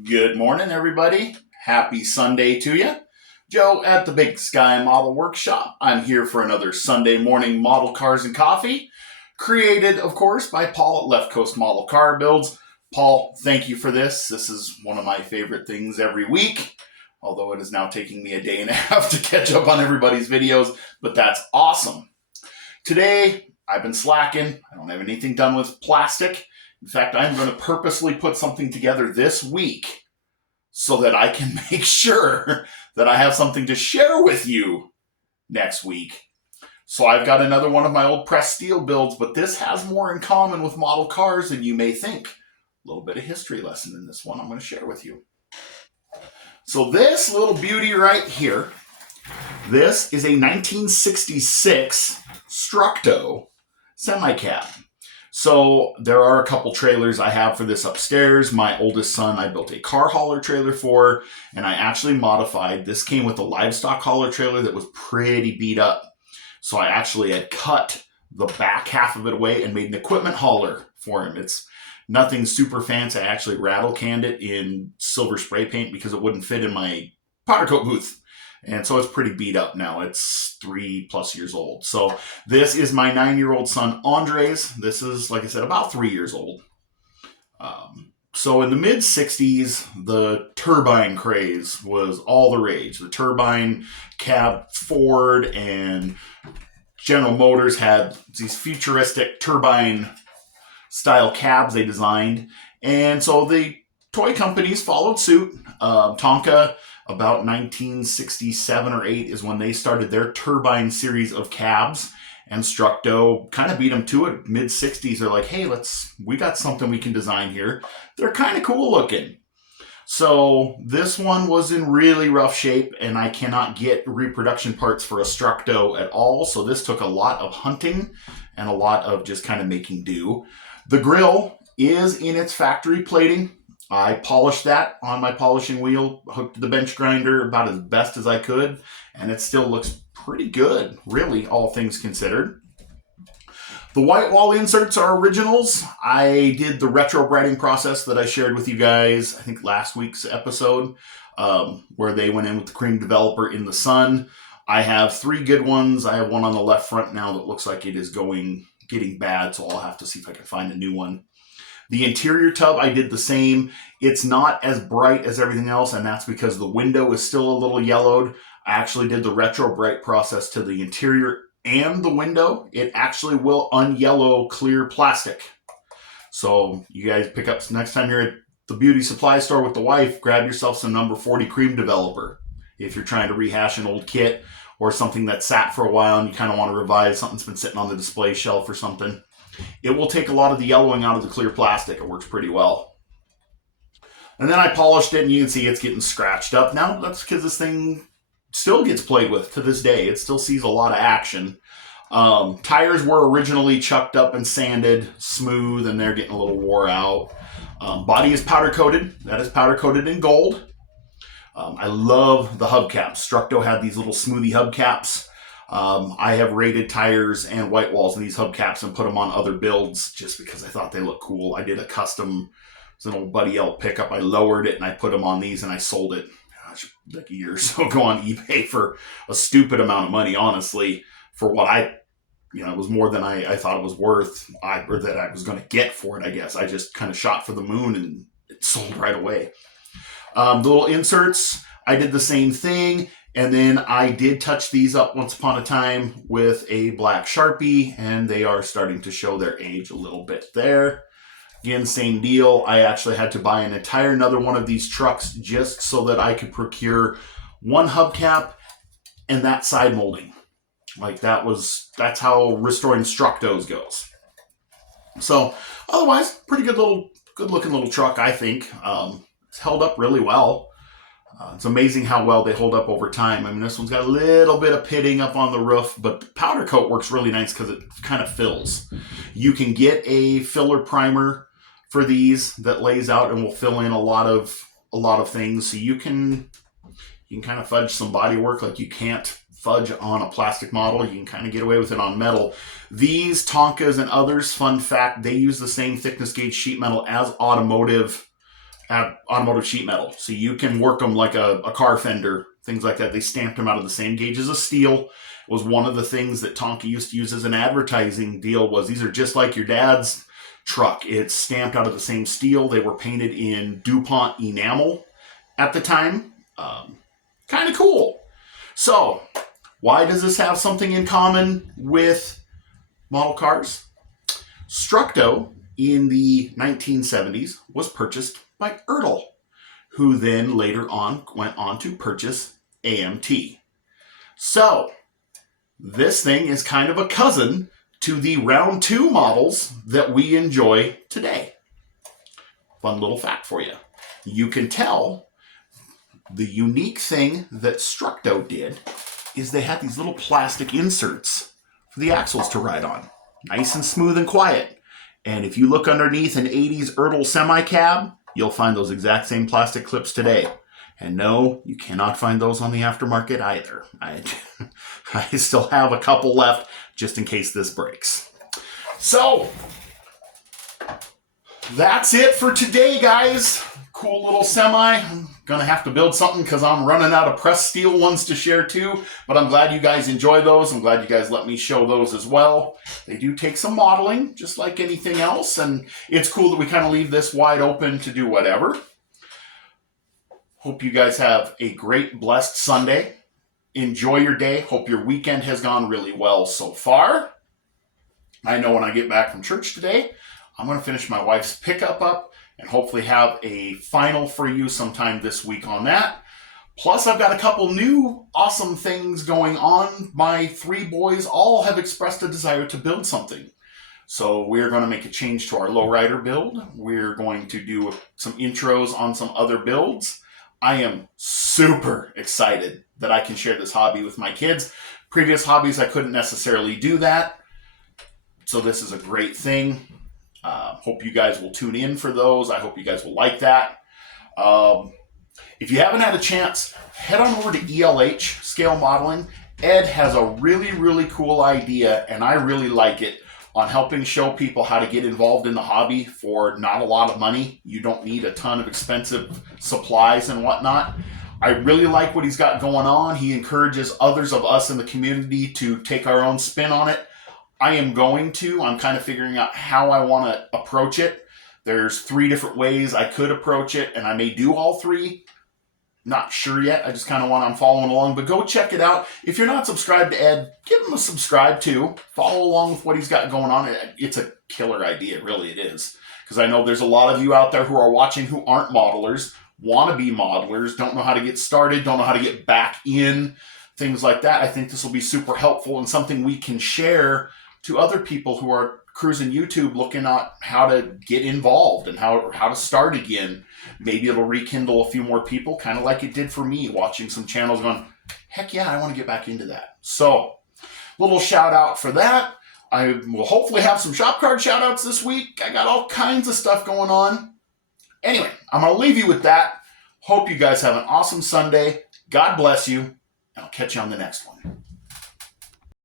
Good morning, everybody. Happy Sunday to you. Joe at the Big Sky Model Workshop. I'm here for another Sunday morning model cars and coffee, created, of course, by Paul at Left Coast Model Car Builds. Paul, thank you for this. This is one of my favorite things every week, although it is now taking me a day and a half to catch up on everybody's videos, but that's awesome. Today, I've been slacking. I don't have anything done with plastic. In fact, I'm going to purposely put something together this week so that I can make sure that I have something to share with you next week. So I've got another one of my old pressed steel builds, but this has more in common with model cars than you may think. A little bit of history lesson in this one I'm going to share with you. So this little beauty right here, this is a 1966 Structo semi-cab. So there are a couple trailers I have for this upstairs. My oldest son, I built a car hauler trailer for, and I actually modified. This came with a livestock hauler trailer that was pretty beat up. So I actually had cut the back half of it away and made an equipment hauler for him. It's nothing super fancy. I actually rattle canned it in silver spray paint because it wouldn't fit in my powder coat booth. And so it's pretty beat up now. It's 3+ years old. So this is my 9-year-old son, Andres. This is, like I said, about 3 years old. So in the mid-60s, the turbine craze was all the rage. The turbine cab, Ford and General Motors had these futuristic turbine style cabs they designed. And so the toy companies followed suit. Tonka, about 1967 or 8 is when they started their turbine series of cabs, and Structo kind of beat them to it. Mid-60s, they're like, hey, we got something we can design here. They're kind of cool looking. So this one was in really rough shape, and I cannot get reproduction parts for a Structo at all. So this took a lot of hunting and a lot of just kind of making do. The grill is in its factory plating. I polished that on my polishing wheel, hooked the bench grinder about as best as I could, and it still looks pretty good, really, all things considered. The white wall inserts are originals. I did the retro brighting process that I shared with you guys, I think last week's episode, where they went in with the cream developer in the sun. I have 3 good ones. I have one on the left front now that looks like it is getting bad, so I'll have to see if I can find a new one. The interior tub, I did the same. It's not as bright as everything else, and that's because the window is still a little yellowed. I actually did the retro bright process to the interior and the window. It actually will unyellow clear plastic. So you guys pick up next time you're at the beauty supply store with the wife, grab yourself some number 40 cream developer. If you're trying to rehash an old kit or something that sat for a while and you kind of want to revive something that's been sitting on the display shelf or something. It will take a lot of the yellowing out of the clear plastic. It works pretty well. And then I polished it, and you can see it's getting scratched up. Now, that's because this thing still gets played with to this day. It still sees a lot of action. Tires were originally chucked up and sanded smooth, and they're getting a little wore out. Body is powder coated. That is powder coated in gold. I love the hubcaps. Structo had these little smoothie hubcaps. I have rated tires and white walls in these hubcaps and put them on other builds just because I thought they looked cool. I did a custom, it's an old Buddy Elk pickup. I lowered it and I put them on these and I sold it, like a year or so ago on eBay for a stupid amount of money, honestly, for what it was more than I thought it was worth, or that I was going to get for it, I guess. I just kind of shot for the moon and it sold right away. The little inserts, I did the same thing. And then I did touch these up once upon a time with a black Sharpie, and they are starting to show their age a little bit there. Again, same deal. I actually had to buy another one of these trucks just so that I could procure one hubcap and that side molding. Like that's how restoring Structos goes. So otherwise, pretty good looking little truck, I think. It's held up really well. It's amazing how well they hold up over time. I mean, this one's got a little bit of pitting up on the roof, but the powder coat works really nice because it kind of fills. You can get a filler primer for these that lays out and will fill in a lot of things. So you can kind of fudge some body work like you can't fudge on a plastic model. You can kind of get away with it on metal. These Tonkas and others, fun fact, they use the same thickness gauge sheet metal as automotive have automotive sheet metal. So you can work them like a car fender, things like that. They stamped them out of the same gauges as steel. It was one of the things that Tonka used to use as an advertising deal was these are just like your dad's truck. It's stamped out of the same steel. They were painted in DuPont enamel at the time. Kind of cool. So why does this have something in common with model cars? Structo in the 1970s was purchased by Ertl, who then later on went on to purchase AMT. So this thing is kind of a cousin to the round 2 models that we enjoy today. Fun little fact for you. You can tell the unique thing that Structo did is they had these little plastic inserts for the axles to ride on. Nice and smooth and quiet. And if you look underneath an 80s Ertl semi-cab, you'll find those exact same plastic clips today. And no, you cannot find those on the aftermarket either. I still have a couple left just in case this breaks. So, that's it for today, guys. Cool little semi. I'm going to have to build something because I'm running out of pressed steel ones to share too. But I'm glad you guys enjoy those. I'm glad you guys let me show those as well. They do take some modeling, just like anything else. And it's cool that we kind of leave this wide open to do whatever. Hope you guys have a great, blessed Sunday. Enjoy your day. Hope your weekend has gone really well so far. I know when I get back from church today, I'm going to finish my wife's pickup up and hopefully have a final for you sometime this week on that. Plus, I've got a couple new awesome things going on. My 3 boys all have expressed a desire to build something. So we're going to make a change to our lowrider build. We're going to do some intros on some other builds. I am super excited that I can share this hobby with my kids. Previous hobbies, I couldn't necessarily do that. So this is a great thing. Hope you guys will tune in for those. I hope you guys will like that. If you haven't had a chance, head on over to ELH Scale Modeling. Ed has a really, really cool idea, and I really like it, on helping show people how to get involved in the hobby for not a lot of money. You don't need a ton of expensive supplies and whatnot. I really like what he's got going on. He encourages others of us in the community to take our own spin on it. I'm kind of figuring out how I want to approach it. There's 3 different ways I could approach it, and I may do all 3. Not sure yet. I just kind of I'm following along, but go check it out. If you're not subscribed to Ed, give him a subscribe too. Follow along with what he's got going on. It's a killer idea, really it is. Because I know there's a lot of you out there who are watching who aren't modelers, want to be modelers, don't know how to get started, don't know how to get back in, things like that. I think this will be super helpful and something we can share to other people who are cruising YouTube looking at how to get involved and how to start again. Maybe it'll rekindle a few more people, kind of like it did for me, watching some channels going, heck yeah, I want to get back into that. So, little shout out for that. I will hopefully have some shop card shout outs this week. I got all kinds of stuff going on. Anyway, I'm going to leave you with that. Hope you guys have an awesome Sunday. God bless you, and I'll catch you on the next one.